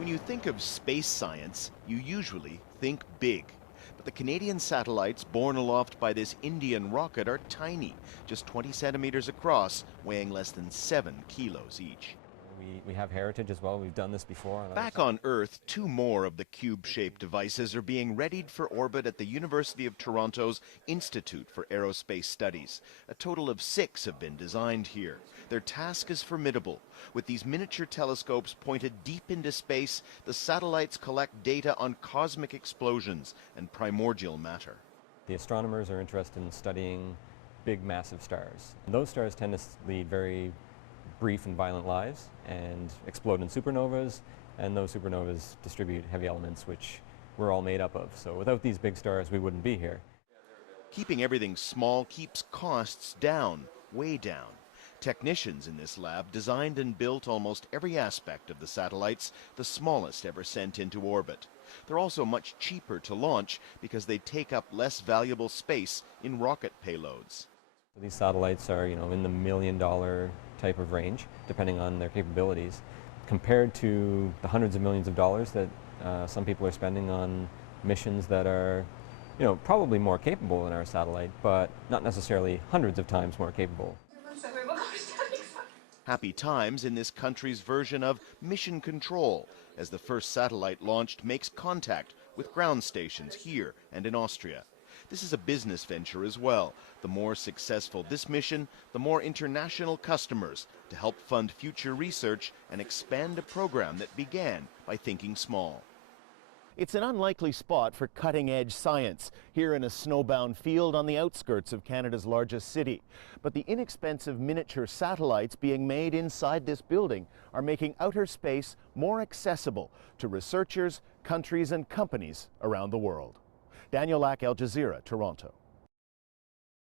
When you think of space science, you usually think big. But the Canadian satellites borne aloft by this Indian rocket are tiny, just 20 centimeters across, weighing less than 7 kilos each. We have heritage as well. We've done this before. Back on Earth, 2 more of the cube-shaped devices are being readied for orbit at the University of Toronto's Institute for Aerospace Studies. A total of 6 have been designed here. Their task is formidable. With these miniature telescopes pointed deep into space, the satellites collect data on cosmic explosions and primordial matter. The astronomers are interested in studying big, massive stars. And those stars tend to lead very brief and violent lives and explode in supernovas, and those supernovas distribute heavy elements which we're all made up of. So without these big stars, we wouldn't be here. Keeping everything small keeps costs down, way down. Technicians in this lab designed and built almost every aspect of the satellites, the smallest ever sent into orbit. They're also much cheaper to launch because they take up less valuable space in rocket payloads. These satellites are, in the $1 million type of range, depending on their capabilities, compared to the hundreds of millions of dollars that some people are spending on missions that are, probably more capable than our satellite, but not necessarily hundreds of times more capable. Happy times in this country's version of mission control, as the first satellite launched makes contact with ground stations here and in Austria. This is a business venture as well. The more successful this mission, the more international customers to help fund future research and expand a program that began by thinking small. It's an unlikely spot for cutting-edge science, here in a snowbound field on the outskirts of Canada's largest city. But the inexpensive miniature satellites being made inside this building are making outer space more accessible to researchers, countries and companies around the world. Daniel Lack, Al Jazeera, Toronto.